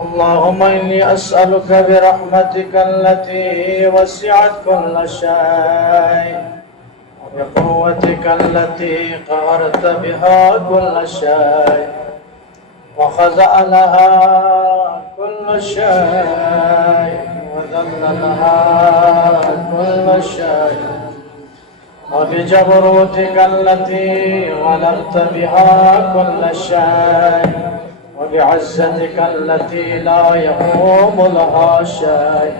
اللهم إني أسألك برحمتك التي وسعت كل شيء وبقوتك التي قهرت بها كل شيء وخزأ لها كل شيء وذل لها كل شيء وبجبروتك التي غلبت بها كل شيء وبعزتك التي لا يقوم لها شيء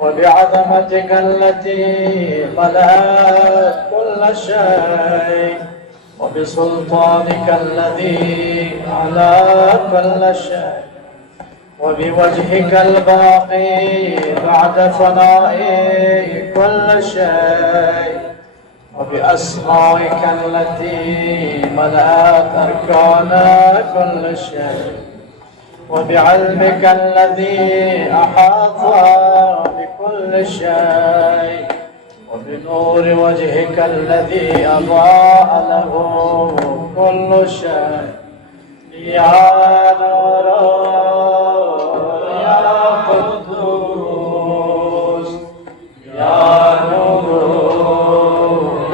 وبعظمتك التي ملأت كل شيء وبسلطانك الذي على كل شيء وبوجهك الباقي بعد فناء كل شيء وبأسمائك التي ملأت أركان كل شيء وبعلمك الذي أحاط بكل شيء وبنور وجهك الذي أضاء له كل شيء يا نور يا قدوس يا نور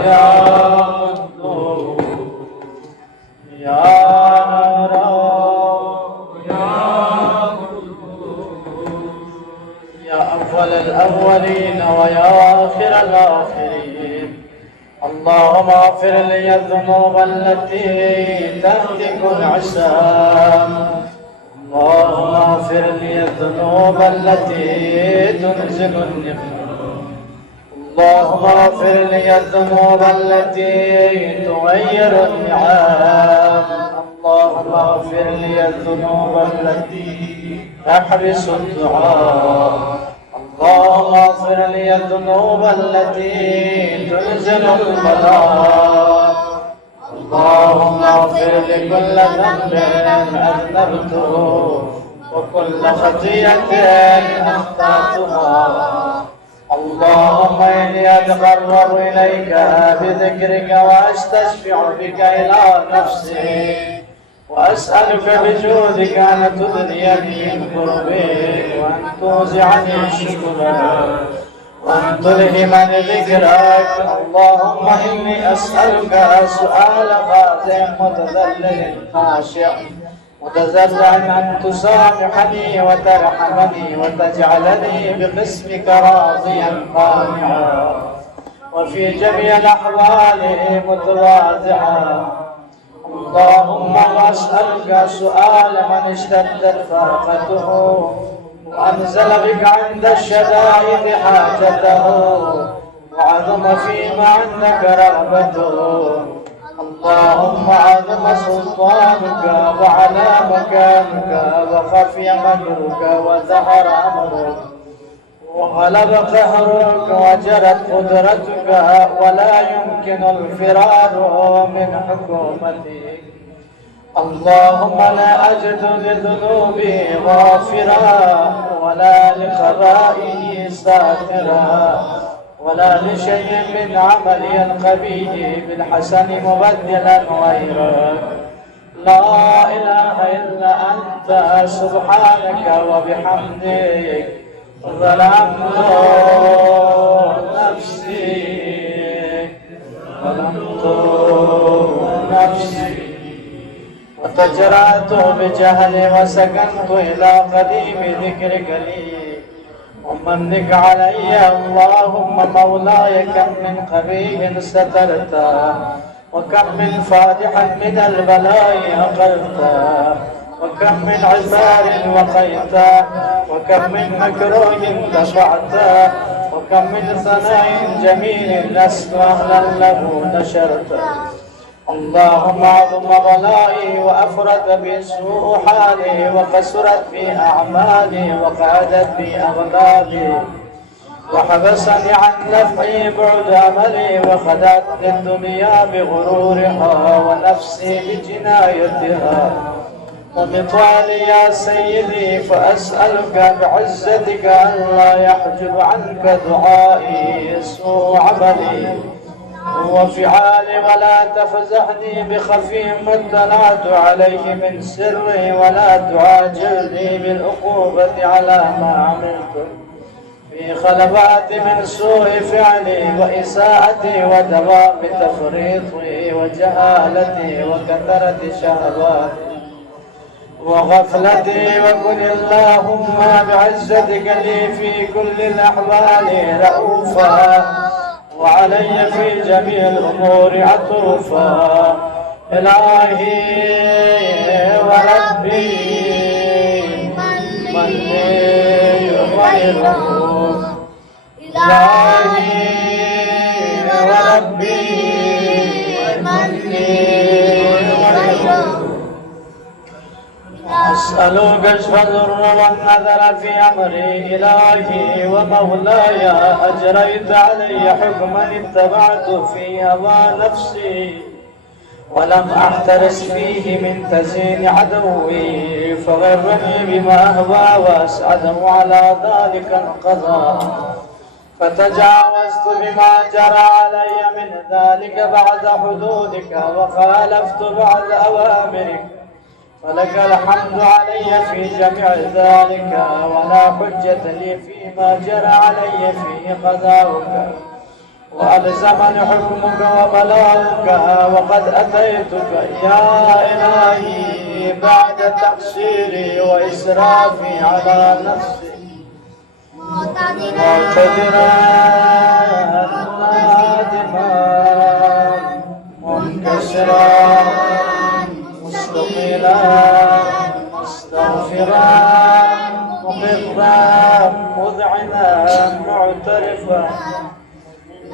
يا قدوس يا نور يا قدوس يا أول الأولين ويا آخر الآخرين اللهم اغفر لي الذنوب التي تهتك العصام اللهم اغفر لي الذنوب التي تنزل النقم اللهم اغفر لي الذنوب التي تغير النعام اللهم اغفر لي الذنوب التي تحبس الدعاء اللهم اغفر لي الذنوب التي تنزل البلاء اللهم اغفر لكل ذنب اذنبته وكل خطيئة اخطأتها اللهم اني اتقرب اليك بذكرك واستشفع بك الى نفسي وأسألك بجودك أن تدنيني من كربي وأن توزعني شكرك وأن تلهمني ذكرك اللهم إني أسألك سؤال خاضع متذلل خاشع متذللا أن تسامحني وترحمني وتجعلني بقسمك راضيا قانعا وفي جميع الأحوال متواضعا اللهم واسألك سؤال من اشتدت فاقته وأنزل بك عند الشدائد حاجته وعظم فيما عندك رغبته اللهم عظم سلطانك وعلى مكانك وخفي مكرك وظهر أمرك وغلب قهرك وجرت قدرتك ولا يمكن الفرار من حكومتك اللهم لا أجد لذنوبي غافرا ولا لخبائي ساترا ولا لشيء من عملي القبيح بالحسن مبدلا غيرك لا إله إلا أنت سبحانك وبحمدك ظلمت نفسي وتجرأت بجهل وسكنت إلى قديم ذكرك لي ومنك علي اللهم مولاي كم من قبيح سترته وكم من فادحا من البلاء أقلته وكم من عذار وقيته وكم من مكروه دفعته وكم من ثناء جميل لست أهلا له نشرته اللهم عظم بلائي وأفرد بي سوء حالي وقسرت بي أعمالي وقعدت بي أغلالي وحبسني عن نفعي بعد أملي وخدعتني الدنيا بغرورها ونفسي بجنايتها ومطالي يا سيدي فأسألك بعزتك أن لا يحجب عنك دعائي سوء عملي وفعالي ولا تفزعني بخفي ما اطلعت عليه من سري ولا تعاجلني بالعقوبة على ما عملت في خلبات من سوء فعلي وإساءتي ودوام تفريطي وجهالتي وكثرة شهواتي وغفلتي. وكن اللهم بعزتك لي في كل الأحوال رؤوفا وعلي في جميع الأمور عطوفا. إلهي وربي من لي غيره، إلهي وربي من لي غيره. أسألك كشف الضر والنذر في أمري إلهي ومولاي. أجريت علي حكما اتبعت في هوى نفسي ولم أحترس فيه من تزيين عدوي فغرني بما أهوى وأسعده على ذلك القضاء فتجاوزت بما جرى علي من ذلك بعد حدودك وخالفت بعد أوامرك فلك الحمد علي في جميع ذلك ولا حجة لي فيما جرى علي فيه قضاؤك وألزمني حكمك وبلاؤك. وقد أتيتك يا إلهي بعد تقصيري وإسرافي على نفسي معتذرا نادما منكسرا مستقيلا مستغفرا مقرا مذعنا معترفا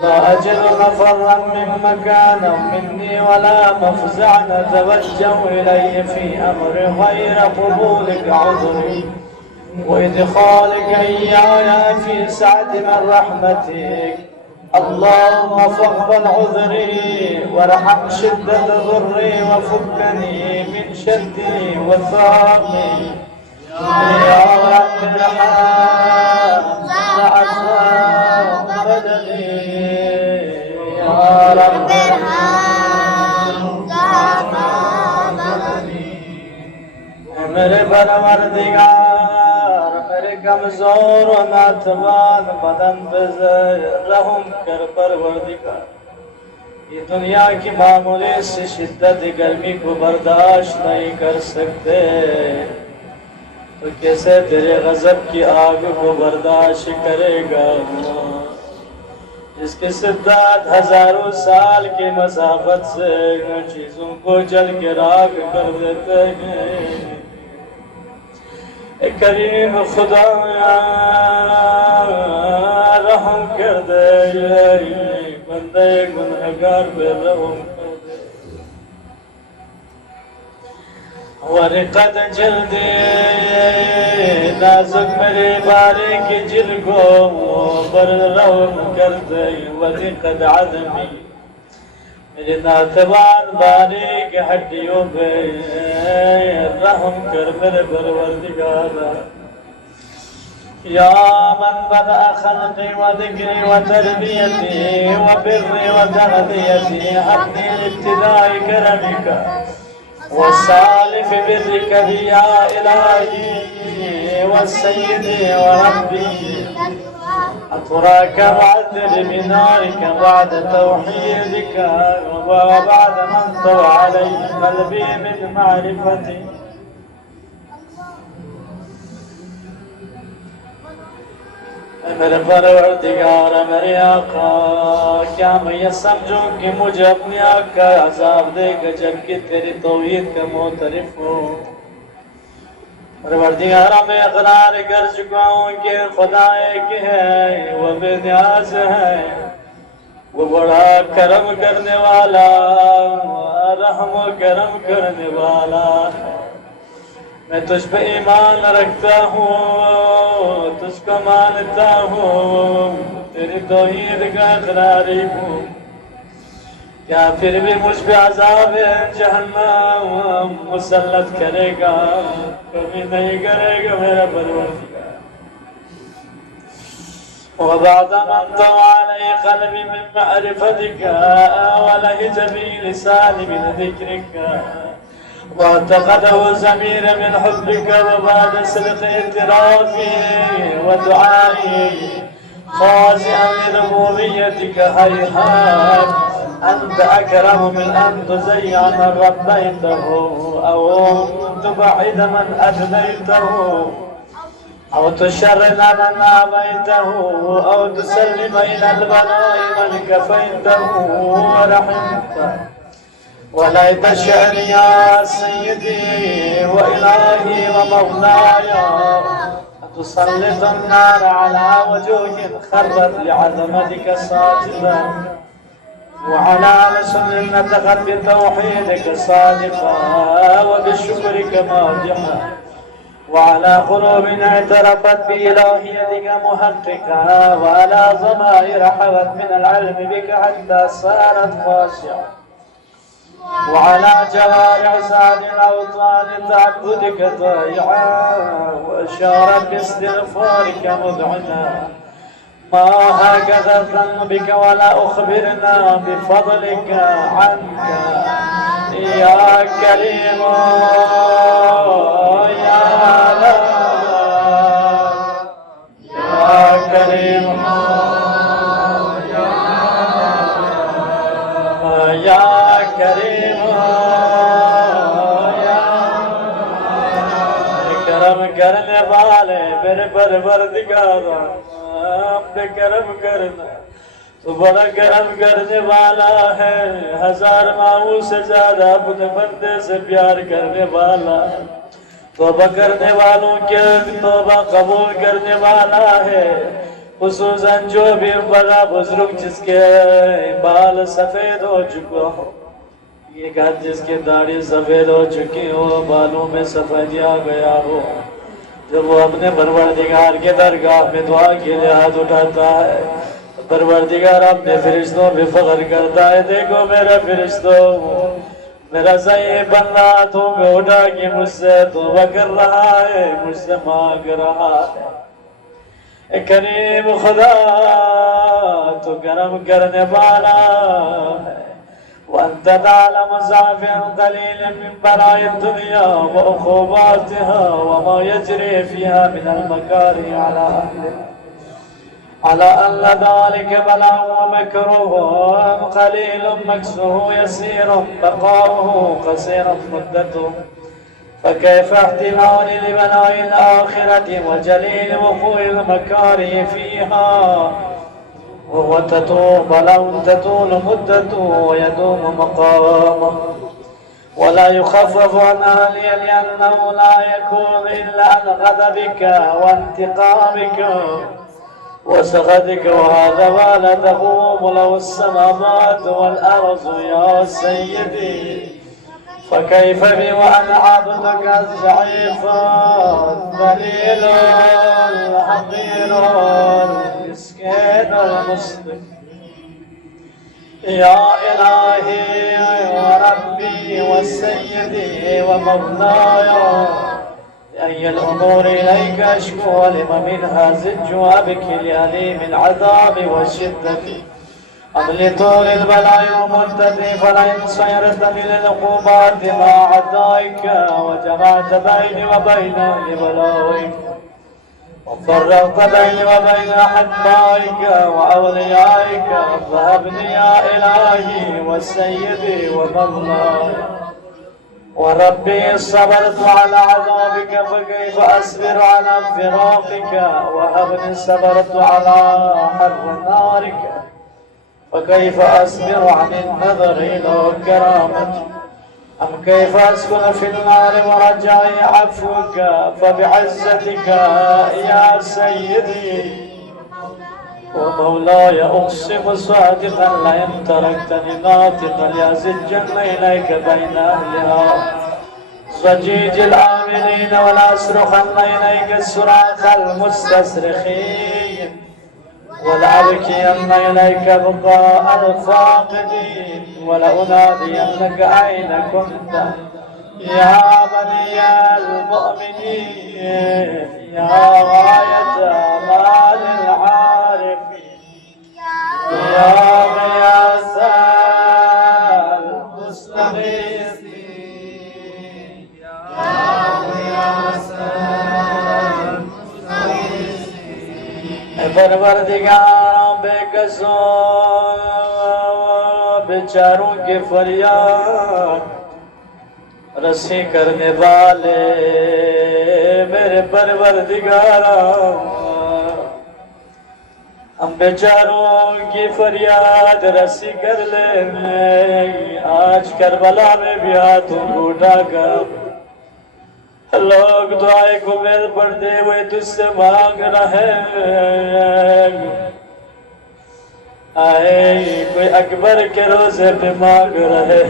لا أجد مفرا من مكان مني ولا مفزعا أتوجه إليه في أمر غير قبولك عذري وإدخالك إياي في سعة من رحمتك. اللهم فاقبل عذري وارحم شدة ضري وفكني من شدي وثاقي يا رب ارحم ضعفاء بدني يا رب ارحم ضعفاء بدني. मेरे परवरदिगार मेरे कमजोर और नातवान बदन पे रहम कर परवरदिगार। ये दुनिया की मामूली सी शिद्दत गर्मी को बर्दाश्त नहीं कर सकते तो कैसे तेरे गजब की आग को बर्दाश्त करेगा जिसकी शिद्दत हजारों साल की मसाफत से चीजों को जल के राख कर देते हैं। करीम खुदा रहम कर दे बंदे गुनहगार पे रहम कर दे। वरक़त जल्दी नाजुक मेरे बारे की जिल को पर रहम कर दे। वरक़त आदमी मेरे नातवान बारे की हड्डियों पे रहम कर मेरे परवरदिगार। या मन बदअ खल्क़ी व ज़िक्री व तरबियती व बिर्री व तग़ज़ियती हब्नी इब्तिदाई करमिका व सालिफ बिर्रिका या इलाही व सय्यदी व रब्बी। أتراك معذب بنارك بعد توحيدك وبعد من طوى عليه قلبي من معرفتي। मेरे परवरदिगार मेरे आका क्या मैं ये समझूं कि मुझे अपने आका का अजाब देगा जबकि तेरी तौहीद का मोतरिफ हूँ। परवरदिगार मैं इक़रार कर चुका हूँ कि खुदा एक है वो बेनियाज़ है वो बड़ा करम करने वाला रहम करम करने वाला है। मैं तुझ पे ईमान रखता हूँ तुझको मानता हूँ तेरी तौहीद का इक़रारी हूँ। क्या फिर भी मुझ पे अज़ाब जहन्नम मुसल्लत करेगा? कभी नहीं करेगा मेरा परवरदिगार। وبعدما انطوى علي قلبي من معرفتك ولهج بي لساني من ذكرك واعتقده زمير من حبك وبعد سلق اعترافي ودعائي خاشعا لربوبيتك هيهات أنت أكرم من أن تزين من ربيته أو تبعد من أدنيته أو تشرد من آبيته أو تسلم إلى البلاء من كفيته ورحمته. وليت شعري يا سيدي وإلهي ومولاي تسلط النار على وجوه خرت لعظمتك ساجدا وعلى ألسن نطقت بتوحيدك صادقا وبشكرك مادحا وعلى قلوب اعترفت بإلهيتك محققا وعلى ضمائر حوت من العلم بك حتى صارت خاشعة وعلى جوارح سعد الأوطان تعبدك طائعا وأشارت باستغفارك مذعنا ما هكذا الظن بك ولا أخبرنا بفضلك عنك يا كريم يا لا يا كريم يا كريم يا کرم کرنے والے میرے پروردگار اپنے کرم کرنا تو بڑا کرم کرنے والا ہے ہزار ماؤں سے زیادہ اپنے بندے سے پیار کرنے والا توبہ کرنے والوں کے توبہ قبول کرنے والا ہے خصوصاً جو بھی بڑا بزرگ جس کے بال سفید ہو چکا ہو یہ گھر جس کی داڑھی سفید ہو چکی ہو بالوں میں سفیدی آ گیا ہو جب وہ اپنے پروردگار کے درگاہ میں دعا کے لیے ہاتھ اٹھاتا ہے پروردگار اپنے فرشتوں پہ فخر کرتا ہے دیکھو میرا فرشتوں میرا صحیح بندہ ہاتھوں میں اٹھا کے مجھ سے توبہ کر رہا ہے مجھ سے مانگ رہا ہے کریم خدا تو کرم کرنے والا ہے وأنت تعلم ضعفا قليلا من بلاء الدنيا وعقوباتها وما يجري فيها من المكاره على أهلها على أن ذلك بلاء ومكروه قليل مكسه يسير بقاؤه قصير مدته فكيف احتمال لبلاء الآخرة وجليل وقوع المكاره فيها وهو بلاء تطول مدته ويدوم مقامه ولا يخفف عن أهله لأنه لا يكون إلا عن غضبك وانتقامك وسخطك وهذا ما لا تقوم له السماوات والأرض يا سيدي فكيف بي وأنا عبدك الضعيف الذليل الحقير المسكين المسلم يا إلهي وربي وسيدي ومولاي أي الأمور إليك أشكو لما منها زج وأبكي لأليم العذاب والشدة أم لطول البلاء ومدتي فلئن صيرتني للعقوبات مع عدائك وجمعت بيني وبين بلائك وفرقت بيني وبين أحبائك وأوليائك فهبني يا إلهي وسيدي ومولاي وربي صبرت على عذابك فكيف أصبر على فراقك وهبني صبرت على حر نارك فكيف أصبر عن النظر إلى كرامتك أم كيف أسكن في النار ورجائي عفوك فبعزتك يا سيدي ومولاي أقسم صادقا لئن تركتني ناطقا لأزجن إليك بين أهلها ضجيج الآمنين ولأصرخن إليك صراخ المستصرخين ولأبكين إليك بقاء الفاقدين ولأنادينك أين كنت يا بني المؤمنين يا غاية مال العارفين परवरदिगार बेकसों बेचारों के फरियाद रसी करने वाले मेरे परवरदिगारा, हम बेचारों की फरियाद रसी कर ले। आज करबला में भी हाथों उठाकर लोग दुआए को मेल पढ़ते हुए तुझसे मांग रहे। आए कोई अकबर के रोजे पे मांग रहे,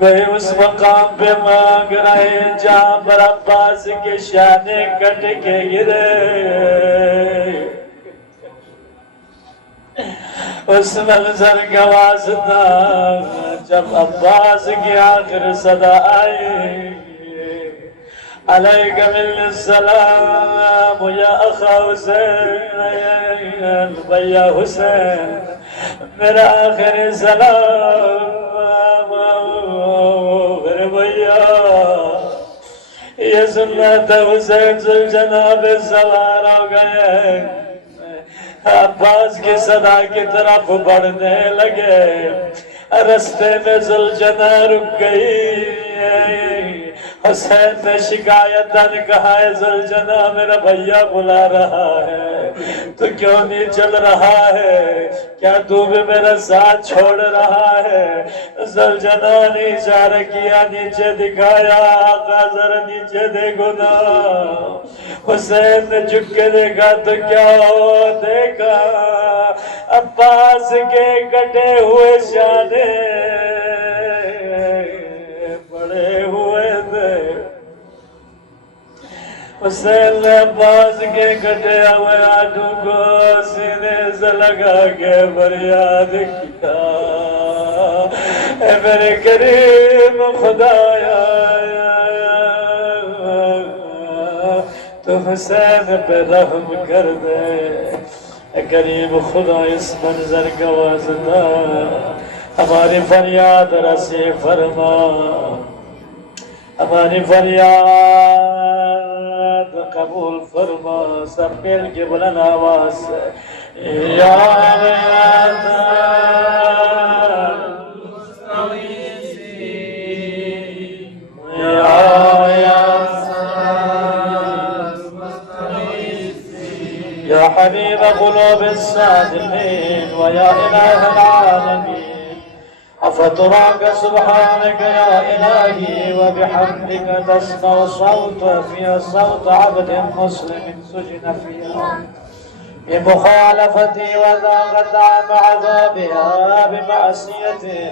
कोई उस मकाम पे मांग रहे जहां पर अब्बास के शाने कट के गिरे। उस मंजर का वास्ता जब अब्बास की आखिर सदा आई, अलैका मिन्नस्सलाम या अखा हुसैन, भैया हुसैन मेरा आखिर सलाम। मेरे भैया ये सुनना था हुसैन जनाब सवार हो गए। अब्बास की सदा की तरफ बढ़ने लगे। रस्ते में जुलजना रुक गई। हुसैन ने शिकायतन कहा है, जुलजना मेरा भैया बुला रहा है, तू क्यों नहीं चल रहा है? क्या तू भी मेरा साथ छोड़ रहा है? जुलजना ने इशारा किया, नीचे दिखाया, आका जरा नीचे देखो ना। हुसैन ने झुक के देखा तो क्या देखा, अब्बास के कटे हुए शाने पड़े हुए थे। हुसैन ने अब्बास के कटे हुए हाथों को सीने से लगा के फरियाद किया, मेरे करीम खुदाया तो हुसैन पे रहम कर दे। करीम खुदा इस मंजर का वास्ता हमारी फरियाद रसे फरमा, हमारी फरियाद कबूल फरमा। सब मिल के बुलंद आवाज से या या हबीब क़ुलूब الصادقين ويا إله العالمين أفتراك سبحانك يا إلهي وبحمدك تسمع صوت عبد مسلم سجن فيها بمخالفتي وذاقت طعم عذابها بمعصيته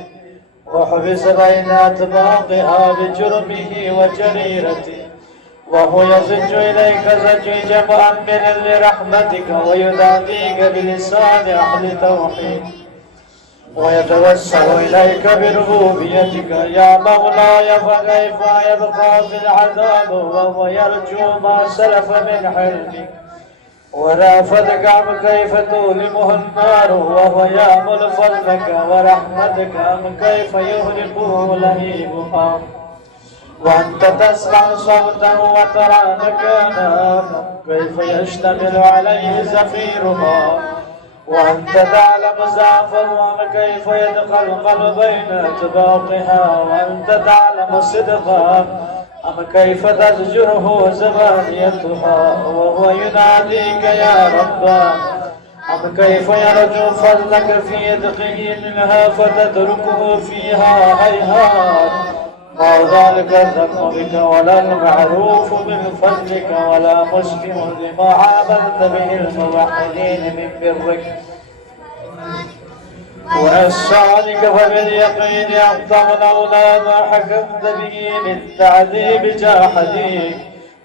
وحبس بين أطباقها بجرمه وجريرته، وهو يزج إليك زجيج مؤمن لرحمتك ويناديك بلسان أهل توحيد ويتوسل إليك بربوبيتك يا مولاي، فكيف يبقى في العذاب وهو يرجو ما سلف من حلمك ورأفتك؟ أم كيف تؤلمه النار وهو يأمل فضلك ورحمتك؟ أم كيف يهلكه لهيبها وأنت تسمع صوتا وترى مكانا؟ كيف يشتمل عليه زفيرها وأنت تعلم زعفها؟ كيف يدخل القلب بين أطباقها وأنت تعلم صدقها؟ أم كيف تزجره زبانيتها وهو يناديك يا رب؟ أم كيف يرجو فضلك في يدقه منها فتتركه فيها هيهات؟ ما ذلك الذنب بك ولا المعروف من فضلك ولا مشبه لما عاملت به الموحدين من برك وإحسانك، فباليقين أعظم لولا ما حكمت به من تعذيب جاحديك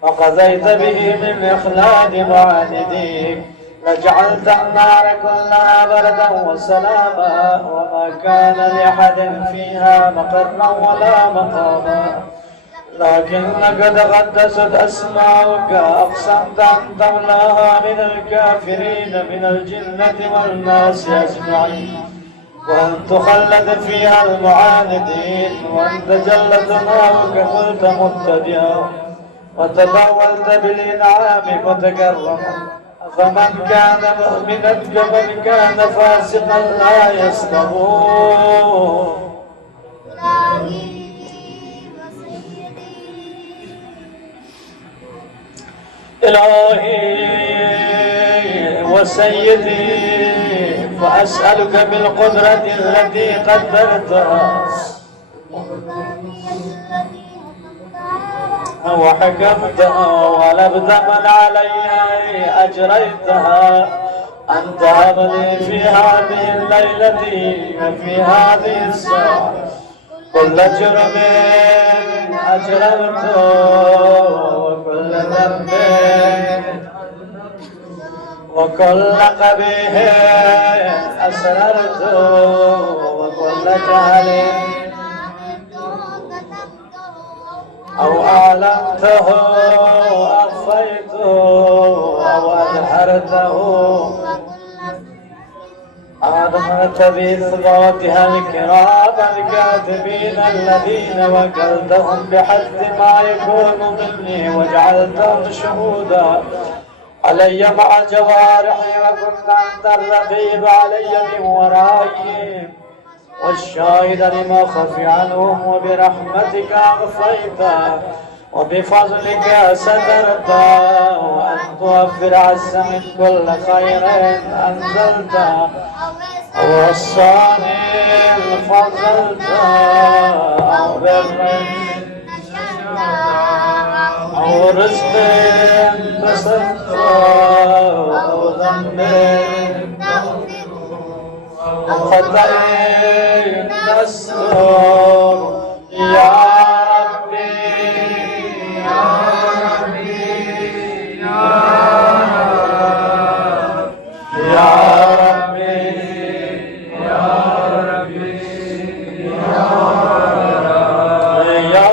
وقضيت به من إخلاد معانديك، لجعلت النار كلها بردا وسلاما وما كان لأحد فيها مقرا ولا مقاما، لكنك تقدست أسماؤك أقسمت أن تملاها من الكافرين من الجنة والناس أجمعين، وأن تخلد فيها المعاندين، وأن تجلت نارك قلت مبتدئا وتطاولت بالإنعام متكرما، فمن كان مؤمنا كمن كان فاسقا لا يستوون. إلهي وسيدي، فأسألك بالقدرة التي قدرتها وحكمتها ولبث من عليها أجريتها، أن تهب لي في هذه الليلة وفي هذه الساعة كل جرم أجرمته وكل ذنب وكل قبيح أسررته وكل جهل أو أعلمته أو أخفيته أو أظهرته آمنت بإثباتها الكرام الكاتبين الذين وكلتهم بحد ما يكون مني وجعلتهم شهودا علي مع جوارحي، وكنت أنت الرقيب علي من ورائي والشاهد لما خفي عنهم، وبرحمتك أغفيت وبفضلك سترت، وأن توفر عز من كل خير أنزلت ووصاني فضلت أو بر أو رزق بسطت أو ذنب أو خطأ تستر يا ربي يا ربي يا ربي يا ربي يا ربي يا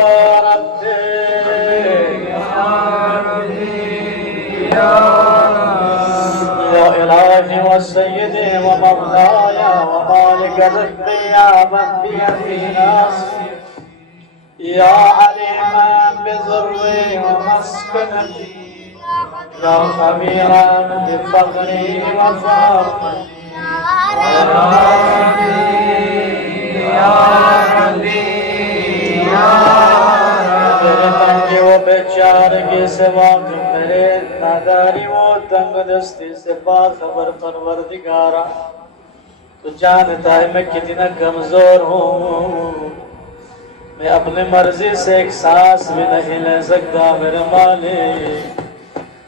ربي يا إلهي وسيدي ومولاي ومالك رزقي يا من بيدي ناصري، يا عليما بضري ومسكنتي، يا خبيرا بفقري وفقري، يا ربي يا ربي يا ربي وبेचारे के सिवा मेरे नादारी वो तंग दस्ती से बाखबर परवरदिगारा, तो जानता है मैं कितना कमजोर हूँ। मैं अपने मर्जी से एक सांस भी नहीं ले सकता मेरे मालिक,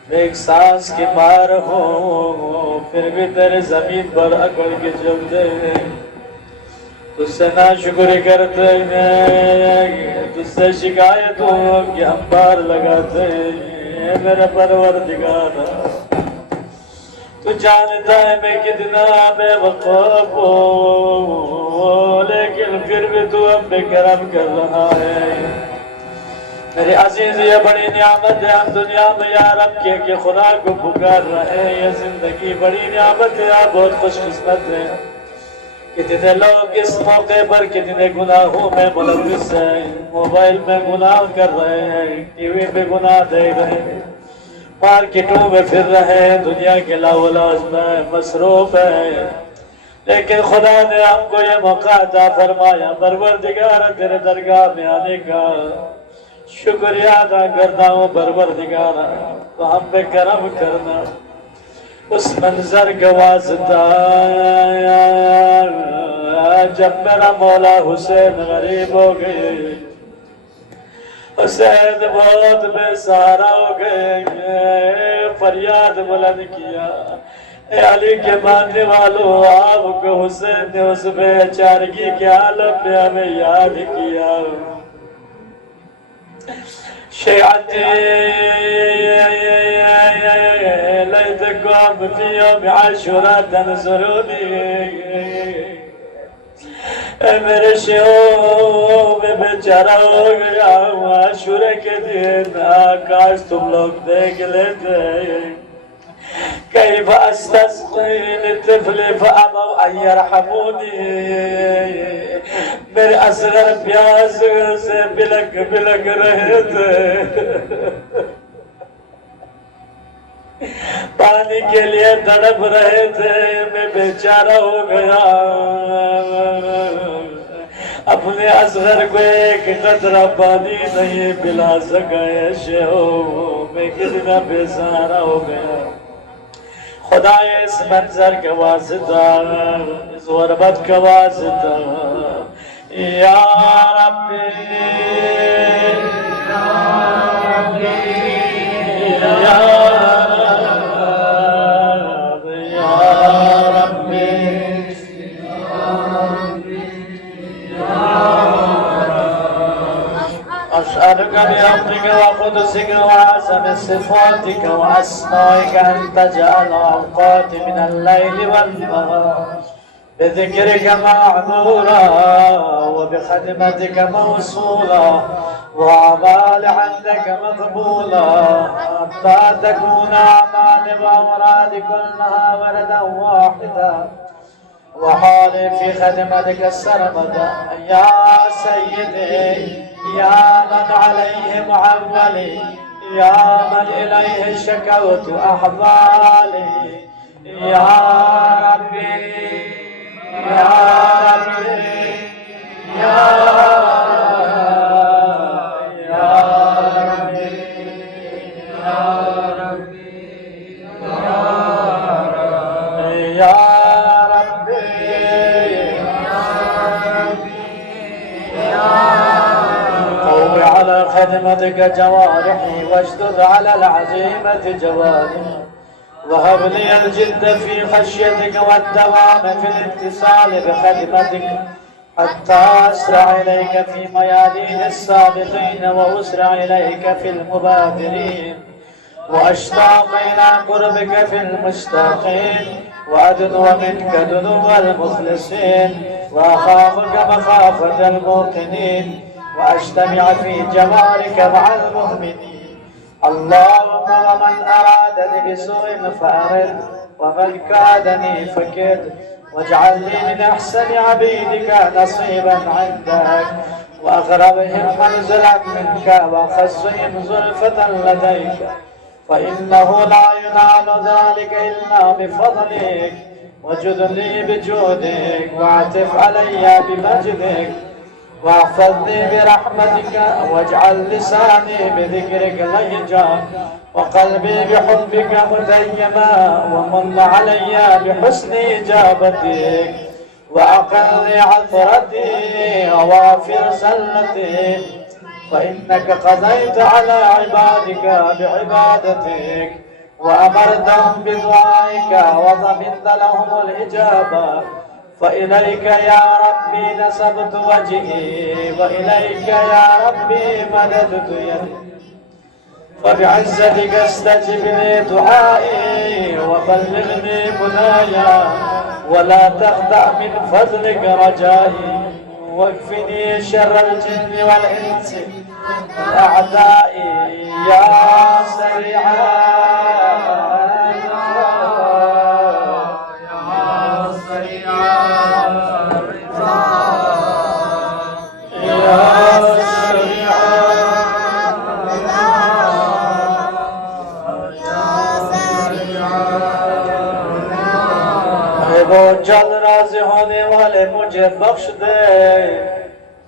मैं एक सांस की मार हूँ, फिर भी तेरे जमीन पर अकड़ के चलते हैं, तुझसे नाशुक्री करते हैं, तुझसे शिकायतों की हम पार लगाते हैं मेरा परवरदिगारा। तू जानता है मैं कितना बेवकूफ हूँ, लेकिन फिर भी तू हम पे करम कर रहा है। मेरे अजीज ये बड़ी नियामत है, हम दुनिया में या रब के खुदा को पुकार रहे हैं। ये जिंदगी बड़ी नियामत है, आप बहुत खुशकिस्मत हैं। कितने लोग इस मौके पर कितने गुनाहों में मुलविस हैं, मोबाइल में गुनाह कर रहे हैं, टीवी पे गुनाह देख रहे हैं, मार्केटों में फिर रहे हैं, दुनिया के लावलाज में मसरूफ है, लेकिन खुदा ने हमको ये मौका अता फरमाया। परवरदिगार तेरे दरगाह में आने का शुक्रिया अदा करता हूँ परवरदिगार, तो हम पे करम करना। उस मंजर का वास्ता जब मेरा मौला हुसैन गरीब हो गए, हुसैन बहुत बेसहारा हो गए, फरियाद बुलंद किया, अली के मानने वालों आपको हुसैन ने उस बेचारगी के आलम में हमें याद किया। شيعتي ليتكم في يوم عاشوراء تنصروني मेरे शिव में बेचारा हो गया हूँ आशुरा के दिन, आकाश तुम लोग देख लेते كيف استسقي للطفل فابوا ان يرحموني मेरे असगर प्यास से बिलक बिलक रहे थे पानी के लिए तड़प रहे थे मैं बेचारा हो गया अपने असगर को एक कतरा पानी नहीं पिला सका ऐसे हो मैं कितना बेसहारा हो गया खुदा इस मंजर का वास्ता इस गुरबत का वास्ता या रब्बी या أسألك بأمرك وقدسك وعظم صفاتك وأسمائك أن تجعل أوقاتي من الليل والنهار بذكرك معمورا وبخدمتك موصولا وأعمال عندك مقبولا حتى تكون أعمالي وأمرادي كلها وردا واحدا وحالي في خدمتك السرمدا يا سيدي يا من عليه معولي يا من إليه شكوت أحوالي يا ربي يا ربي يا ربي يا ربي يا ربي يا ربي قوي على خدمتك جوارحي واشدد على العزيمة جوارحي وهب لي الجد في خشيتك والدوام في الاتصال بخدمتك حتى أسرع إليك في ميادين السابقين وأسرع إليك في المبادرين وأشتاق إلى قربك في المشتاقين وأدنو منك دنو المخلصين وأخافك مخافة الموقنين وأجتمع في جوارك مع المؤمنين اللهم ومن أرادني بسوء فأرد ومن كادني فكد واجعل لي من أحسن عبيدك نصيبا عندك وأقربهم منزلا منك وأخصهم زلفة لديك فإنه لا ينال ذلك إلا بفضلك وجد لي بجودك واعتف علي بمجدك واحفظني برحمتك واجعل لساني بذكرك لهجا وقلبي بحبك متيما ومن علي بحسن إجابتك وأقل عثرتي ووافر سلتي فإنك قضيت على عبادك بعبادتك وأمرتهم بدعائك وضمنت لهم الإجابة فإليك يا ربي نسبت وجهي وإليك يا ربي مددت يدي فبعزتك استجب لي دعائي وبلغني منايا ولا تخدع من فضلك رجائي واكفني شر الجن والإنس والأعداء يا سريع वो जल्द राज़ी होने वाले मुझे बख्श दे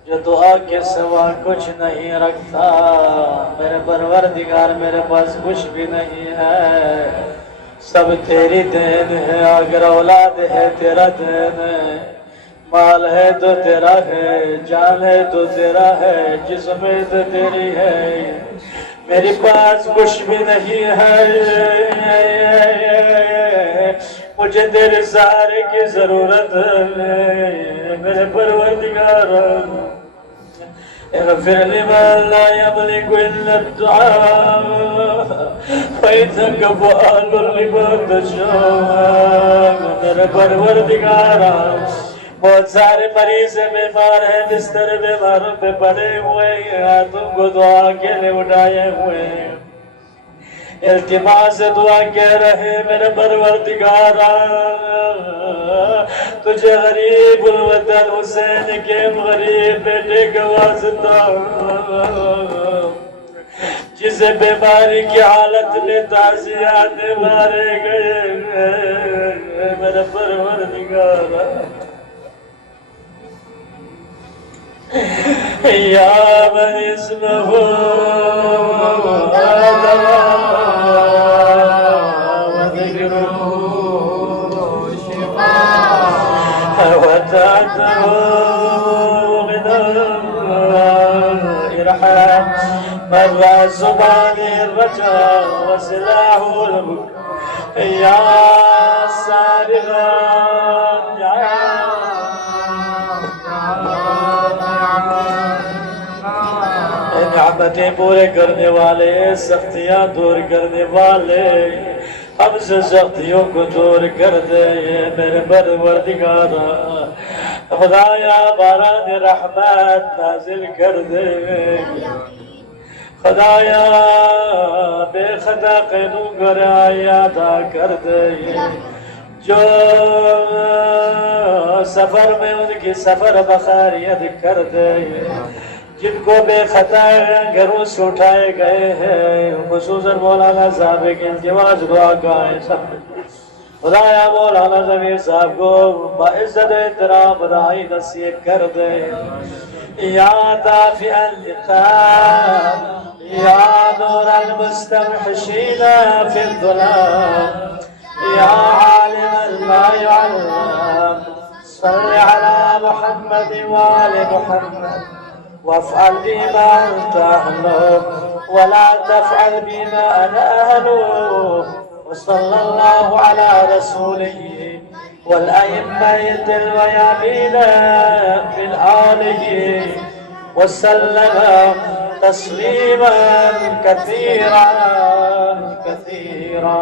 जो दुआ के सिवा कुछ नहीं रखता मेरे परवरदिगार मेरे पास कुछ भी नहीं है सब तेरी देन है अगर औलाद है तेरा देन है माल है तो तेरा है जान है तो तेरा है जिस्म है तो तेरी है मेरे पास कुछ भी नहीं है मुझे तेरे सहारे की जरूरत है मेरे परवरदिगार اغفر لمن لا يملك الا الدعاء فإنك فعال لما تشاء मेरे परवरदिगार बहुत सारे मरीज बीमार हैं बिस्तर बीमारों पे पड़े हुए हैं हाथों को दुआ के लिए उठाए हुए हैं इल्तिमास दुआ कह रहे मेरे परवरदिगारा, तुझे गरीब वतन हुसैन के गरीब बेटे का वास्ता, जिसे बीमारी की हालत में ताज़ियात मारे गए मेरे परवरदिगारा, या मन इस्महु व ज़िक्रुहु शिफ़ाअ व तातहु ग़िनाअ इरहम मर्रा ज़ुबानी रजा व सिलाहु al-bukaa या सारिग़ान या नियामतें पूरे करने वाले, सख्तियां दूर करने वाले, हमसे सख्तियों को दूर कर दे मेरे परवरदिगारा। खुदाया बारान रहमत नाजिल कर दे, खुदाया बेखदा क़ैदों को रियाया अदा कर दे, जो सफर में उनकी सफर बखारियत कर दे, जिनको बेखता घरों से उठाए गए हैं, खुसूसन मौलाना साहब की इंतवाज दुआ का है सब। खुदाया मौलाना ज़मीर साहब को बाइज़्ज़त एहतराम राही नसीब कर दे, या दाफ़िअल लिक़ाम या नूरल मुस्तमहिशीना फ़िज़्ज़ुलाम या आलिमल मा यअलम सल्लि अला मुहम्मद व आलि मुहम्मद वफ़अल बिमा अन्त अहलुहु वला तफ़अल बिमा अना अहलुहु वसल्लल्लाहु अला रसूलिही वल अइम्मतिल मयामीन फिल आलिही वसल्लम तस्लीमन कसीरा कसीरा।